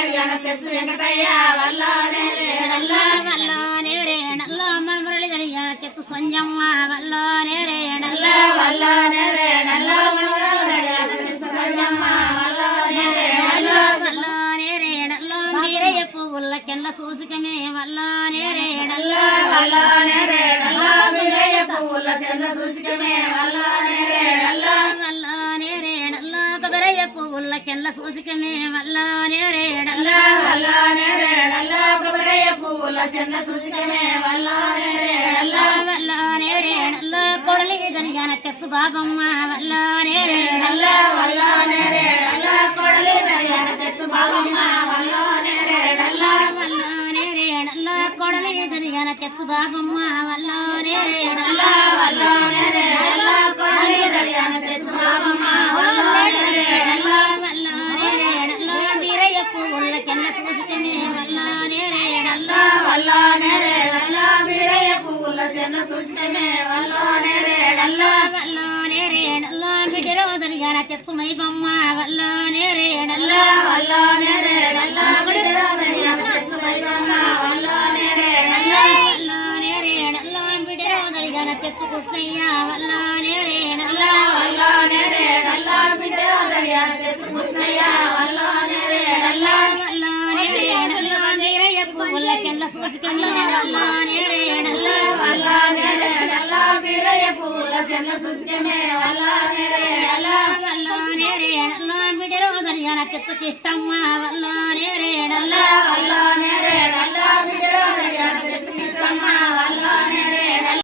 గడియాన తెచ్చు వెంకటయ్య వల్లోనే రేడల్లా వల్లోనే రేడల్లో మనమరళి గడియాన తెచ్చు సంజమ్మ వల్లోనే రేడల్లో వల్లోనే రేడల్లో మనమరళి గడియాన తెచ్చు సంజమ్మ వల్లోనే రేడల్లో వల్లోనే రేడల్లో వీరయ్య పువ్వుల కెల్ల సూసుకమే వల్లోనే రేడల్లో వల్లోనే రేడల్లో వీరయ్య పువ్వుల కెల్ల సూసుకమే వల్లోనే రేడల్లో వల్లోనే రేడల్లో కొబ్బరయ్య పువ్వుల కెల్ల సూసుకమే వల్లోనే రేడల్లో వల్లోనే రేడల్లో కొబ్బరయ్య పువ్వుల కెల్ల సూసుకమే వల్లోనే రేడల్లో వల్లోనే రేడల్లో కొడలి గడియాన తెచ్చు బాబమ్మ వల్లోనే రేడల్లో వల్లోనే రేడల్లో కొడలి గడియాన తెచ్చు బాబమ్మ వల్లోనే రేడల్లో వల్లోనే రేడల్లో కొడలి గడియాన తెచ్చు బాబమ్మ వల్లోనే రేడల్లో వల్లోనే రేడల్లో కొడలి గడియాన తెచ్చు బాబమ్మ వల్లోనే రేడల్లో వల్లోనే రేడల్లో వీరయ్య పువ్వుల కెల్ల సూసుకమే వల్లోనే రేడల్లో వల్లోనే రేడల్లో వీరయ్య పువ్వుల చెన్న సూచికమే వల్లోనే రేడల్లో వల్లోనే రేడల్లో బిడ్డరో గడియాన తెచ్చు మైబమ్మ వల్లోనే రేడల్లో వల్లోనే రేడల్లో బిడ్డరో గడియాన తెచ్చు మైబమ్మ వల్లోనే రేడల్లో వల్లోనే రేడల్లో బిడ్డరో గడియాన తెచ్చు కృష్ణయ్య వల్లోనే రేడల్లో వల్లోనే రేడల్లో బిడ్డరో గడియాన తెచ్చు కృష్ణయ్య వల్లోనే రేడల్లో వల్లోనే రేడల్లో వీరయ్య పువ్వుల కెల్ల సూసుకమే వల్లోనే రేడల్లో వల్లోనే రేడల్లో వీరయ్య పువ్వుల చెన్న సూచికమే వల్లోనే రేడల్లో వల్లోనే రేడల్లో బిడ్డరో గడియాన తెచ్చు కిష్టమ్మ వల్లోనే రేడల్లో వల్లోనే రేడల్లో బిడ్డరో